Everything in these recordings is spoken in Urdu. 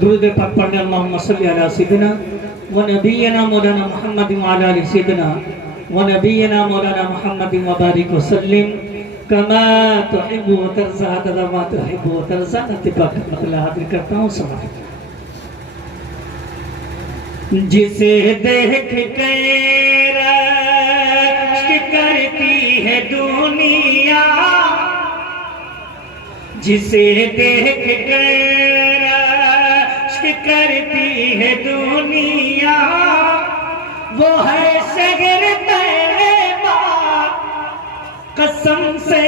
درود پاک پڑھنے اللہم صلی علی سیدنا و نبینا مولانا محمد و علی آل سیدنا و نبینا مولانا محمد و بارک وسلم کما تحب و ترضا عدد ما تحب و ترضا اتفاق مطلع حاضر کرتا ہوں سمجھ جسے دیکھ کر رشک کرتی ہے دنیا جسے دیکھ کر رشک کرتی ہے دنیا وہ ہے شگر طیبہ قسم سے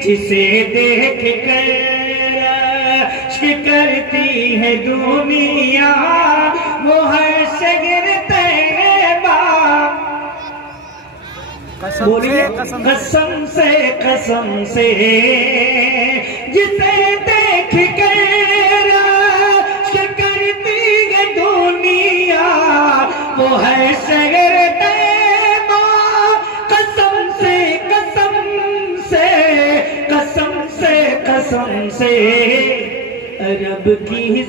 جسے دیکھ کر کرتی ہے دنیا وہ ہے شگر طیبہ بولیے قسم سے جسے دیکھ کر کرتی ہے دنیا وہ ہے شگر طیبہ قسم سے عرب کی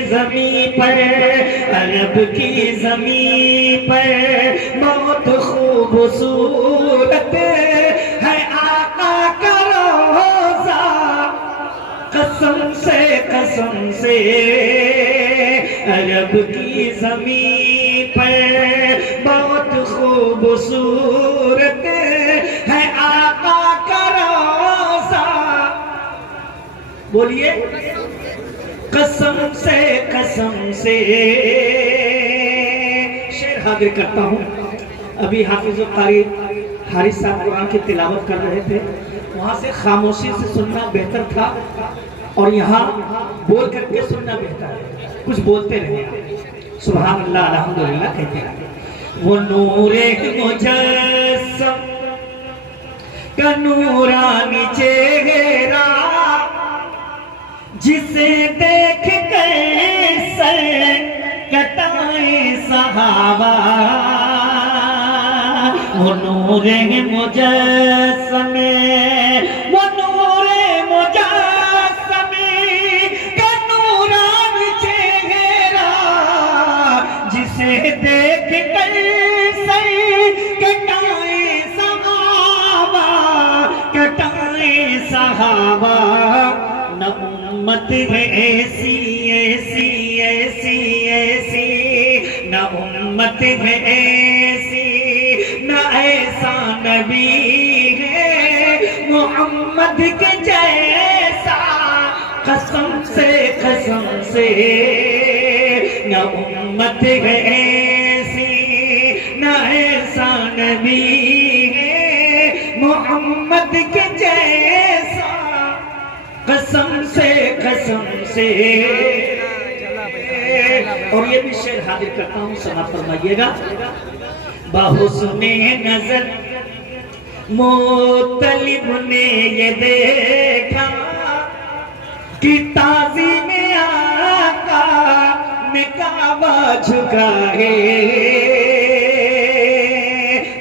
زمین پر عرب کی زمین پر بہت خوبصورت ہے آقا کا روضہ قسم سے عرب کی زمین پر بہت خوبصورت ہے آقا کا روضہ بولیے قسم سے شعر حاضر کرتا ہوں ابھی حافظ و قاری حارث صاحب قرآن کی تلاوت کر رہے تھے وہاں سے خاموشی سے سننا بہتر تھا اور یہاں بول کر کے سننا بہتر ہے کچھ بولتے رہے سبحان اللہ الحمدللہ کہتے رہے وہ نور مجسم کا نورانی چہرہ جسے دیکھ کر سر کٹائے صحابہ وہ نور مجسم وہ نور مجسم کا نورانی چہرہ جسے دیکھ کر سر کٹائے صحابہ نہ امت ہے ایسی نہ امت ہے ایسی نہ ایسا نبی ہے محمد کے جیسا قسم سے نہ امت ہے ایسی نہ ایسا نبی ہے محمد کے جیسا قسم سے اور یہ بھی شعر حاضر کرتا ہوں سماعت فرمائیے گا بحسن نظر مطلب نے یہ دیکھا کہ تعظیم آقا میں کعبہ جھکا ہے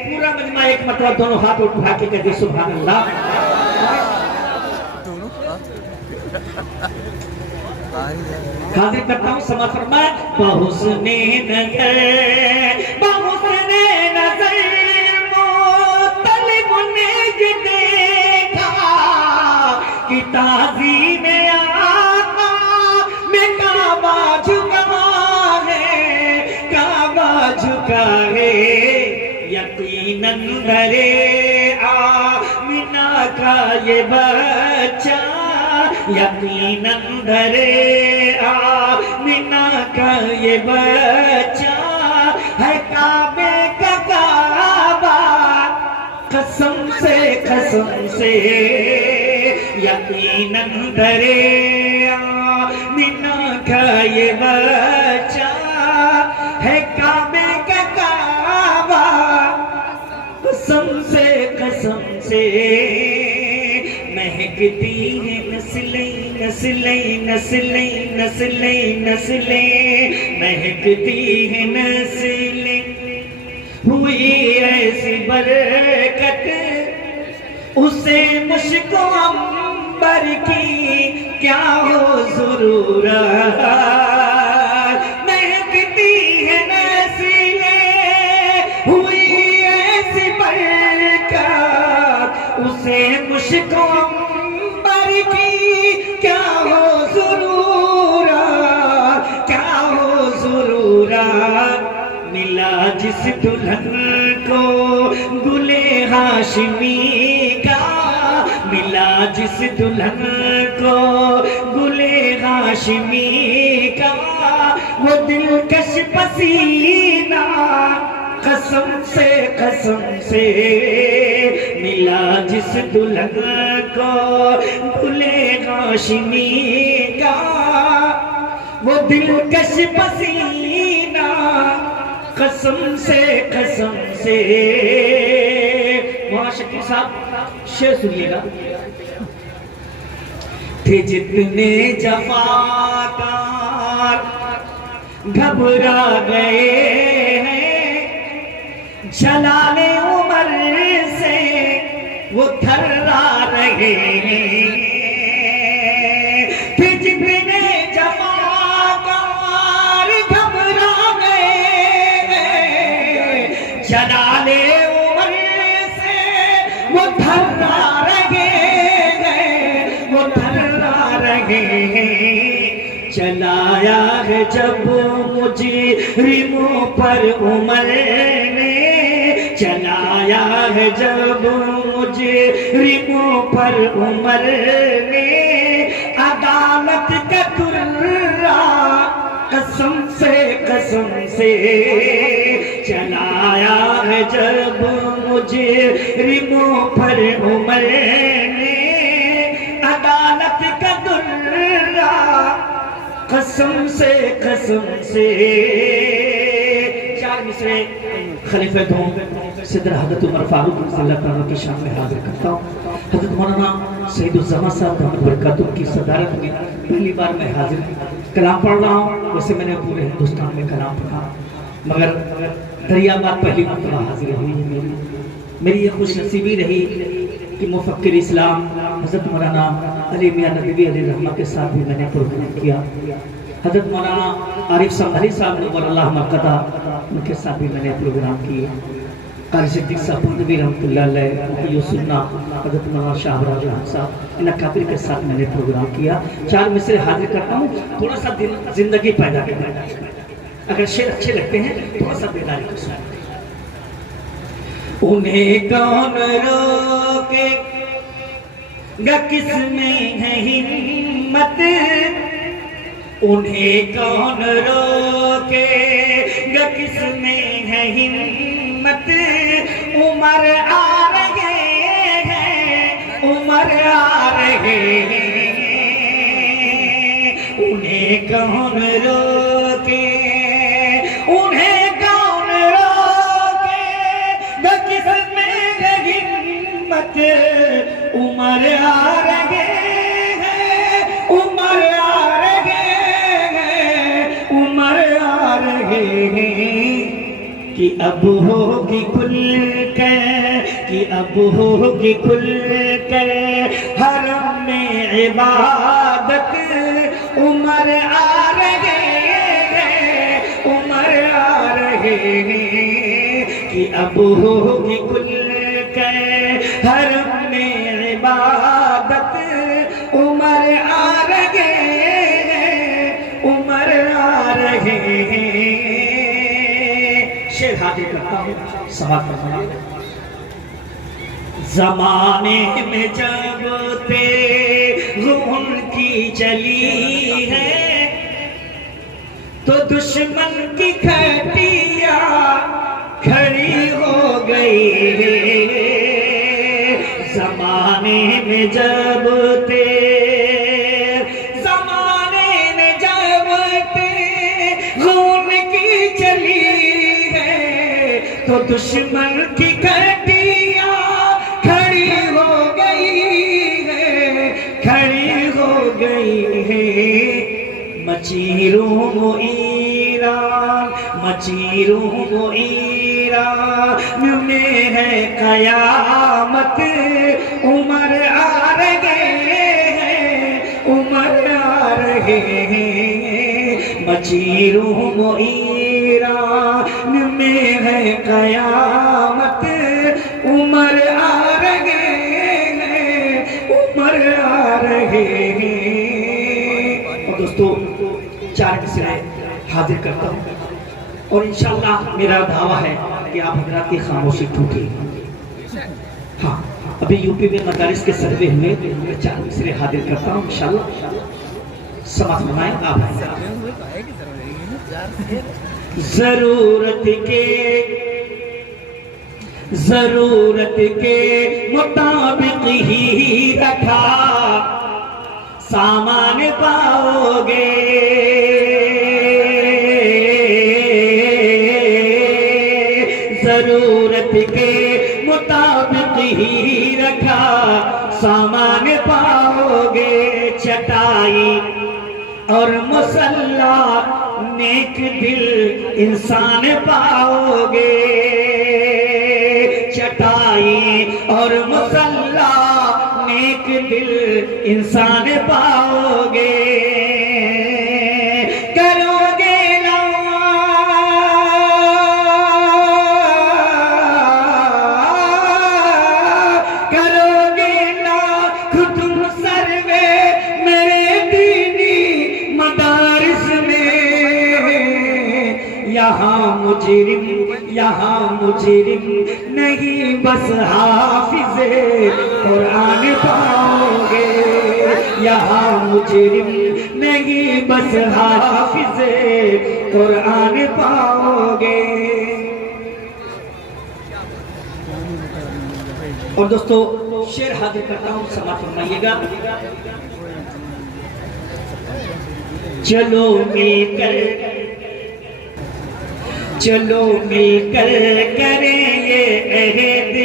پورا مجمع ایک مرتبہ دونوں ہاتھ اٹھا کے کہتے سبحان اللہ حاضر کرتا ہوں سماعت فرمائے بحسن نظر مطلب نے یہ دیکھا کہ تعظیم آقا میں کعبہ جھکا ہے یقیناً درے آمنہ کا یہ بچہ یقیناً درے آمنہ کا یہ بچہ ہے کعبے کا کعبہ قسم سے یقیناً درے آمنہ کا یہ بچہ ہے کعبے کا کعبہ قسم سے مہکتی ہے نسلیں مہکتی ہے نسلیں ہوئی ایسی برکت اسے مشک و عنبر کی کیا ہو ضرورت، مہکتی ہے نسلیں ہوئی ایسی برکت، اسے مشک و عنبر کی کیا ہو ضرورت، کیا ہو ضرورت، ملا جس دلہن کو گلے ہاشمی کا، ملا جس دلہن کو گلے ہاشمی کا، وہ دلکش پسینہ قسم سے ملا جس دلہن کو گلے ہاشمی کا، وہ دلکش پسینہ قسم سے مولانا شکیل صاحب شعر سنیے گا. تھے جتنے جفاکار گھبرا گئے ہیں، جلال عمر سے وہ تھرا رہے ہیں، تھے جتنے جفاکار گھبرا گئے ہیں، جلال عمر سے وہ تھرا رہے ہیں، وہ تھرا رہے ہیں. چلایا ہے جب مجرموں پر عمر نے، چلایا ہے جب مجرموں پر عمر نے، عدالت کا درہ قسم سے چلایا ہے جب مجرموں پر عمر نے، عدالت کا درہ قسم سے. چار مصرے خلیفہ دوم صدر حضرت عمر فاروق رضی اللہ تعالیٰ کی شان میں حاضر کرتا ہوں. حضرت مولانا سعید الزمان صاحب دامت برکاتہ کی صدارت میں پہلی بار میں حاضر کلام پڑھ رہا ہوں. ویسے میں نے پورے ہندوستان میں کلام پڑھا، مگر دریاباد پہلی مرتبہ حاضر ہوئی. میری یہ خوش نصیبی رہی کہ مفکر اسلام حضرت مولانا علی میاں ندوی علیہ الرحمہ کے ساتھ بھی میں نے پروگرام کیا. حضرت مولانا عارف صاحب علی صاحب نور اللہ مرقدہ ان کے ساتھ بھی میں نے پروگرام کیے. قاری صدیق صاحب ندوی رحمۃ اللہ علیہ، محی سنہ حضرت مولانا شاہ راج صاحب، ان اکابر کے ساتھ میں نے پروگرام کیا. چار مصرے حاضر کرتا ہوں، تھوڑا سا دل زندگی پیدا کرنا. اگر شعر اچھے لگتے ہیں تھوڑا سا بیداری کو سنیں. انہیں کون روکے گا کس میں ہے ہمت، انہیں کون روکے گا کس میں ہے ہمت، عمر آ رہے ہیں، عمر آ رہے ہیں. انہیں کون روکے، انہیں کون روکے گا کس میں ہے ہمت، عمر آ رہے ہیں، عمر آ رہے ہیں، عمر آ رہے ہیں. کہ اب ہوگی کھل کر، کہ اب ہوگی کھل کر حرم میں عبادت، عمر آ رہے ہیں، عمر آ رہے ہیں. کہ اب ہوگی کھل کر حرم میں عبادت، عمر آ رہے ہیں، عمر آ رہے ہیں. شعر حاضر کرتا ہوں، سماعت فرمائیں. زمانے میں جب تیغ کی چلی ہے تو دشمن کی کھٹیاں کھڑی ہو گئی ہے. زمانے میں جب زمانے میں جب خون کی چلی ہے تو دشمن کی کھٹیاں کھڑی ہو گئی ہے، کھڑی ہو گئی ہے. مچی روم ایران، مچی روم ایران ایران میں ہے قیامت عمر آ رہے ہیں عمر آ رہے ہیں مچیروں ایران میں ہے قیامت عمر آ رہے ہیں عمر آ رہے ہیں۔ اور دوستو چار مصرعے حاضر کرتا ہوں اور انشاءاللہ میرا دعویٰ ہے کہ آپ حضرات کی خاموشی ٹوٹے۔ ہاں ابھی یو پی میں مدارس کے سروے میں چار مصرعے حاضر کرتا ہوں انشاءاللہ سماعت فرمائیں آپ ہیں۔ ضرورت کے مطابق ہی رکھا سامان پاؤ گے ضرورت کے مطابق ہی رکھا سامان پاؤ گے چٹائی اور مصلح نیک دل انسان پاؤ گے چٹائی اور مصلح نیک دل انسان پاؤ گے کرو گے نا تم سروے میرے دینی مدارس میں یہاں مجرم نہیں بس حافظ قرآن پاؤ گے یہاں مجرم نہیں بس حافظ قرآن پاؤ گے۔ اور دوستو شعر حاضر کرتا ہوں سماعت فرمائیے گا۔ چلو مل کر کریں یہ عہد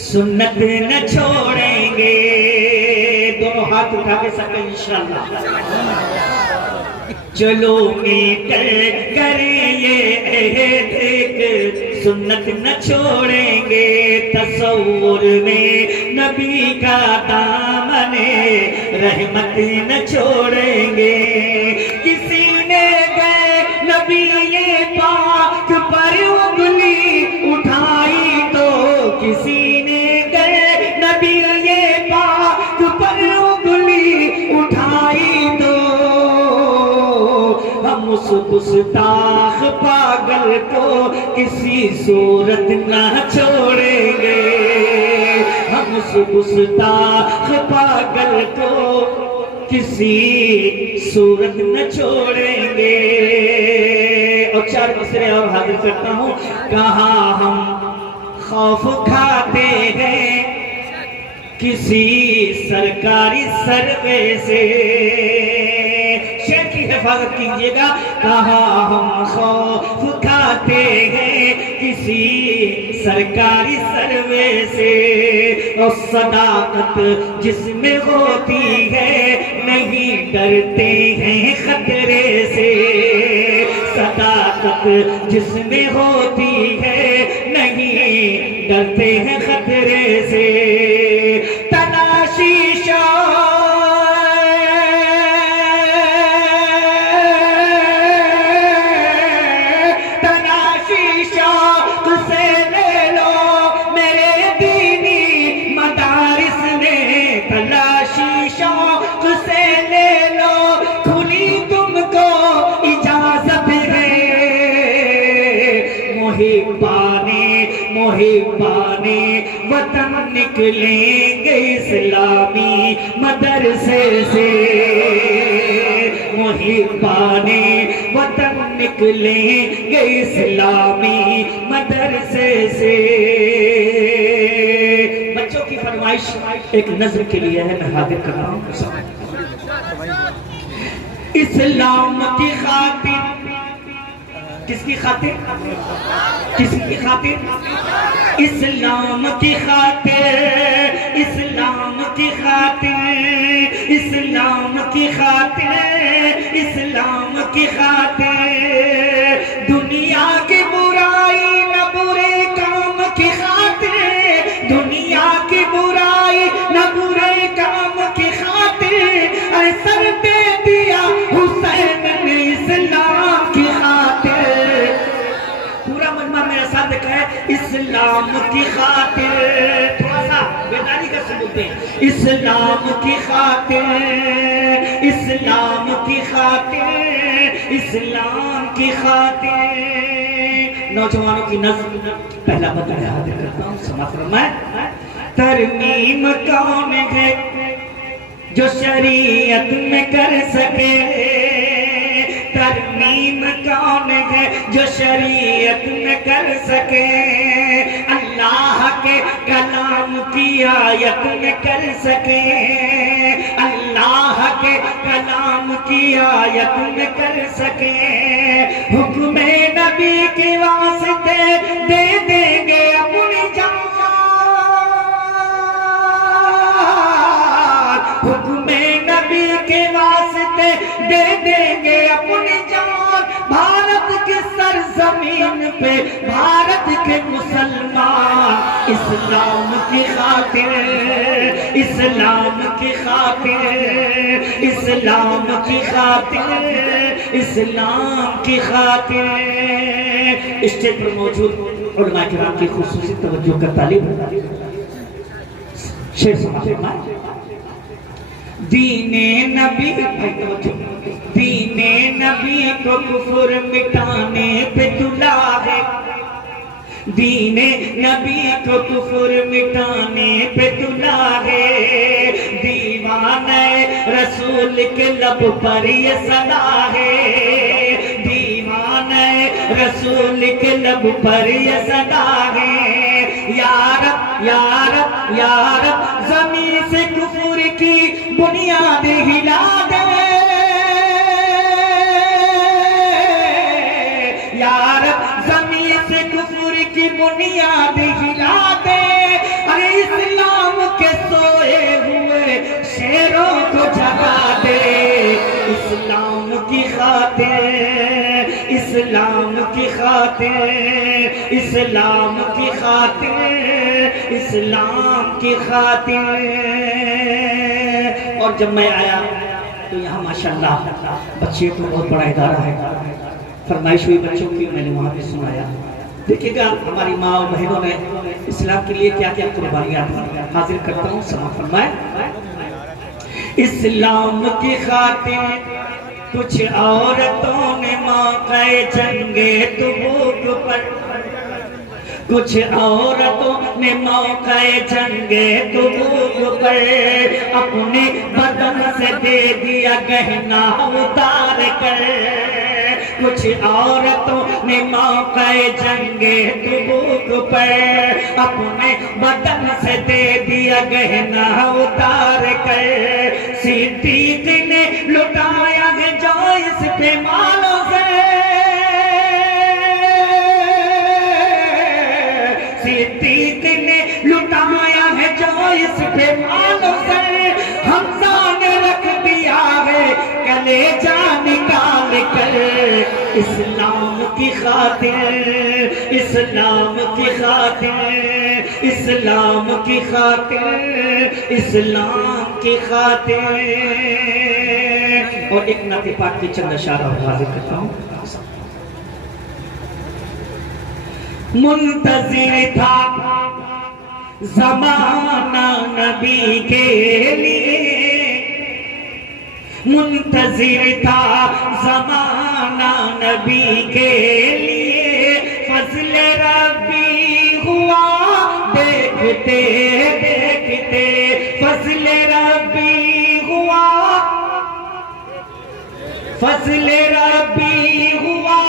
سنت نہ چھوڑیں گے دونوں ہاتھ اٹھا کے سکیں انشاءاللہ چلو مل کر کریں یہ عہد سنت نہ چھوڑیں گے تصور میں نبی کا دامن رحمت نہ چھوڑیں گے کسی نے گئے نبی یہ پاک پر انگلی اٹھائی تو کسی نے گئے نبی یہ پاک پر انگلی اٹھائی تو ہم اس گستاخ پاگل کو کسی صورت نہ چھوڑیں گے ہم اس گستاخ پاگل کو کسی صورت نہ چھوڑیں گے۔ اور چار مصرعے اور حاضر کرتا ہوں کہاں ہم خوف کھاتے ہیں کسی سرکاری سروے سے شعر کی حفاظت کیجئے گا کہاں ہم خوف کھاتے ہیں کسی سرکاری سروے سے اور صداقت جس میں ہوتی ہے نہیں ڈرتے ہیں خطرے سے صداقت جس میں ہوتی ہے نہیں ڈرتے ہیں خطرے سے تلاشی شوق سے لے لو میرے دینی مدارس میں تلاشی شوق سے لے لو کھلی تم کو اجازت ہے محبان وطن نکلیں گے اسلامی مدرسے سے محبان وطن نکلیں گے اسلامی مدرسے سے۔ بچوں کی فرمائش ایک نظر کے لیے ہے میں حاضر کر رہا ہوں اسلام کی خاطر کس کی خاطر کسی کی خاطر اسلام کی خاطر اسلام کی خاطر اسلام کی خاطر اسلام کی خاطر دنیا کی برا اسلام کی خاطر، تھوڑا سا بیداری کا ثبوت ہے، اسلام کی خاطر، اسلام کی خاطر، اسلام کی خاطر۔ نوجوانوں کی نظم پہلا بطن حاضر کرتا ہوں، سماعت فرمائیں۔ ترمیم کون ہے جو شریعت میں کر سکے، ترمیم کون ہے جو شریعت میں کر سکے، اللہ کے کلام کی آیت میں کر سکے، اللہ کے کلام کی آیت میں کر سکے، حکم نبی کے واسطے دے دیں گے اپنی جان، حکم نبی کے واسطے دے دیں گے اپنی جان، بھارت کی سرزمین پہ بھارت کے مسلمان، اسلام کی خاطر، اسلام کی خاطر، اسلام کی خاطر، اسلام کی خاطر۔ اسٹیج پر موجود علماء کرام کی خصوصی توجہ کا طالب شیخ سماعت، دین نبی، دین نبی کو کفر مٹانے پہ تلا ہے، دین نبی کو کفر مٹانے پہ تلا ہے، دیوانہ رسول کے لب پر یہ صدا ہے، دیوانہ رسول کے لب پر یہ صدا ہے، یا رب یا رب یا رب زمین سے کفر کی بنیاد ہلا دے، یا رب زمین سے کفر کی بنیاد ہلا دے، ارے اسلام کے سوئے ہوئے شیروں کو جگا دے، اسلام کی خاطر، اسلام کی خاطر، اسلام کی خاطر، اسلام کی خاطر۔ اور جب میں آیا تو یہاں ماشاءاللہ بچے تو بہت بڑا ادارہ ہے، فرمائش ہوئی بچوں کی، میں نے وہاں بھی سنایا۔ دیکھیے گا ہماری ماں اور بہنوں نے اسلام کے لیے کیا کیا قربانیاں دی، حاضر کرتا ہوں، سماعت فرمائیں۔ اسلام کی خاطر کچھ عورتوں نے موقع جنگ تبوک پر، کچھ عورتوں نے موقع جنگ تبوک پر اپنے بدن سے دے دیا گہنا اتار کر، کچھ عورتوں نے موقع جنگ تبوک پر اپنے بدن سے دے دیا گہنا اتار کر، صدیق نے لٹایا ہے جو اس پہ مالوں سے، صدیق نے لٹایا ہے جو اس پہ مالوں سے، حمزہ نے رکھ دیا ہے کلیجہ نکال کر، اسلام کی خاطر، اسلام کی خاطر، اسلام کی خاطر، اسلام کی خاطر۔ اور ایک نعت پاک کی چند اشعار حاضر کرتا ہوں۔ منتظر تھا زمانہ نبی کے لیے، منتظر تھا زمانہ نبی کے لیے، فضل ربی ہوا دیکھتے دیکھتے، فضل ربی ہوا، فضل ربی ہوا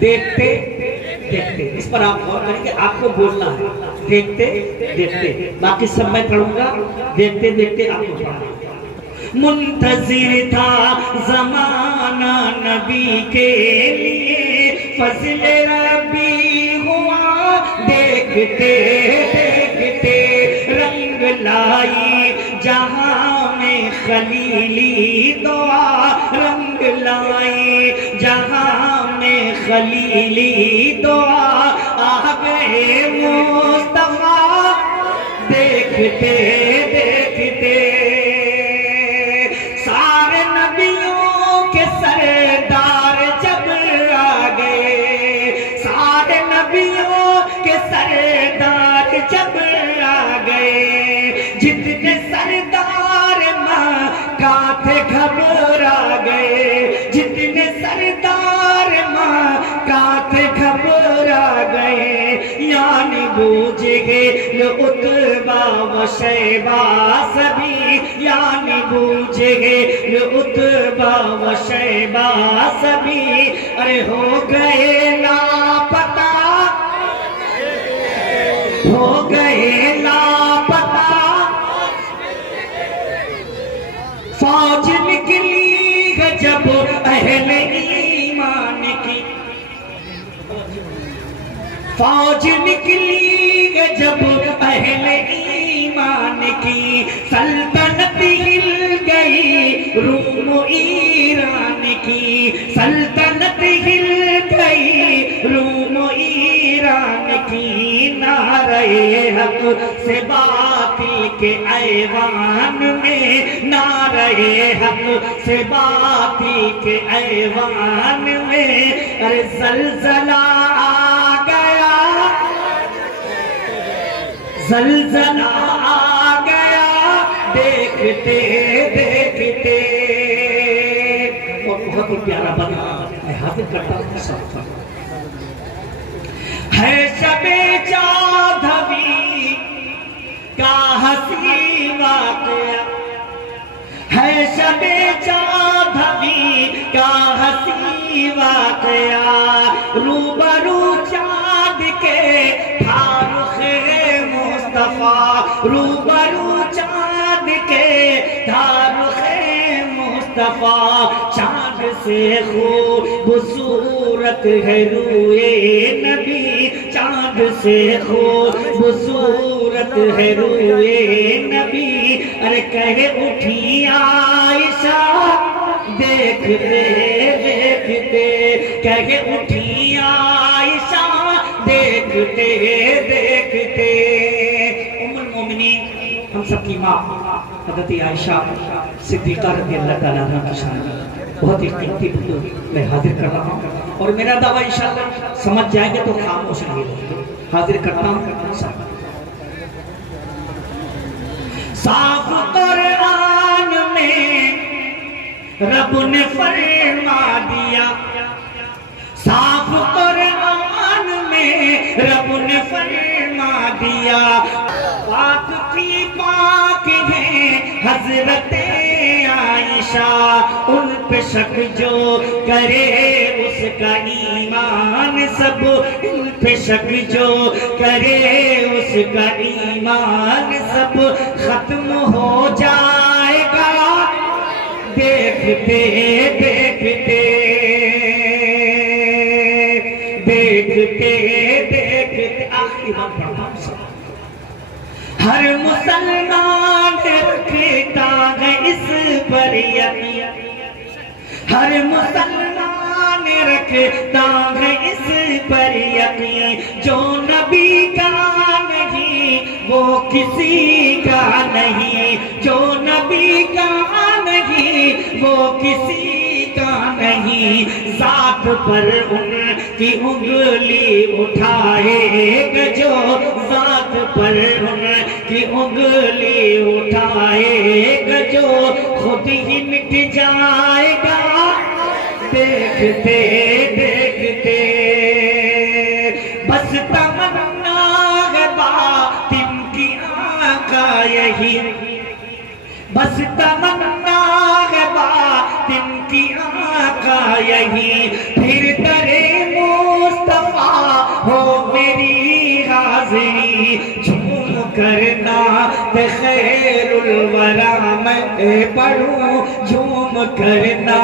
دیکھتے دیکھتے۔ اس پر آپ غور کریں کہ آپ کو بولنا ہے، دیکھتے دیکھتے، باقی سب میں پڑھوں گا، دیکھتے دیکھتے آپ کو پڑھنا ہے۔ منتظر تھا زمانہ نبی کے لیے، فضل ربی ہوا دیکھتے دیکھتے، رنگ لائی جہاں میں خلیلی دعا، رنگ لائی جہاں میں خلیلی دعا، آ گئے مصطفیٰ دیکھتے دیکھتے، سارے نبیوں کے سردار جب آ گئے، سارے بوجھے عتبہ و شیبہ سبھی، یعنی بوجھے عتبہ و شیبہ سبھی، ارے ہو گئے لاپتہ، ہو گئے لاپتہ، فوج نکلی ہے جب اہل ایمان کی، فوج نکلی ہے جب اہل ایمان کی، سلطنت ہل گئی روم و ایران کی، سلطنت ہل گئی روم و ایران کی، نعرہ حق سے باطل کے ایوان میں، نعرہ حق سے باطل کے ایوان میں، ارے زلزلہ آ گیا، زلزلہ آ گیا دیکھتے دیکھتے۔ اور بہت ہی پیارا بنا میں حاضر کرتا ہوں سب کا، ہے شب چودھویں کا حسین واقعہ، ہے شب چودھویں کا حسین واقعہ، روبرو چاند کے تھا رخ مصطفیٰ، روبرو چاند کے تھا رخ مصطفیٰ، چاند سے خوبصورت ہے روئے نبی، چاند سے خوبصورت ہے روئے نبی، ارے کہے اٹھی عائشہ دیکھتے دیکھتے، کہے اٹھی عائشہ دیکھتے دیکھتے۔ ام المومنین ہم سب کی ماں حضرت عائشہ صدیقہ رضی اللہ تعالیٰ عنہ کی شان بہت ہی قیمتی بزرگ میں حاضر کر رہا ہوں، اور میرا دعویٰ انشاءاللہ سمجھ جائیں گے تو خاموش نہیں رہیں گے، حاضر کرتا ہوں سب۔ صاف قرآن میں رب نے فرما دیا، صاف قرآن میں رب نے فرما دیا، پاک کی پاک ہے حضرت عائشہ، ان پہ شک جو کرے اس کا ایمان سب، ان پہ شک جو کرے اس کا ایمان سب ختم ہو جائے گا دیکھتے دیکھتے، دیکھتے دیکھتے۔ آخری بات پڑھتا ہوں سب، ہر مسلمان رکھتا ہے اس پر یقین، ہر مسلمان رکھتا ہے اس پر یقین، جو نبی کا نہیں وہ کسی کا نہیں، جو نبی کا نہیں وہ کسی کا نہیں، ذات پر ان کی انگلی اٹھائے گا جو، ذات پر ان کی انگلی اٹھائے گا جو، خود ہی مٹ جائے گا دیکھتے دیکھتے۔ بس تمنا ہے باطن کی آقا یہی، بس تمنا ہے باطن کی آقا یہی، پھر درے مصطفیٰ ہو میری حاضری، جھوم کرنا خیر الورا میں پڑھوں، جھوم کرنا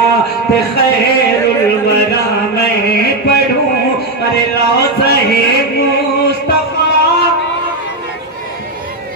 خیر الورا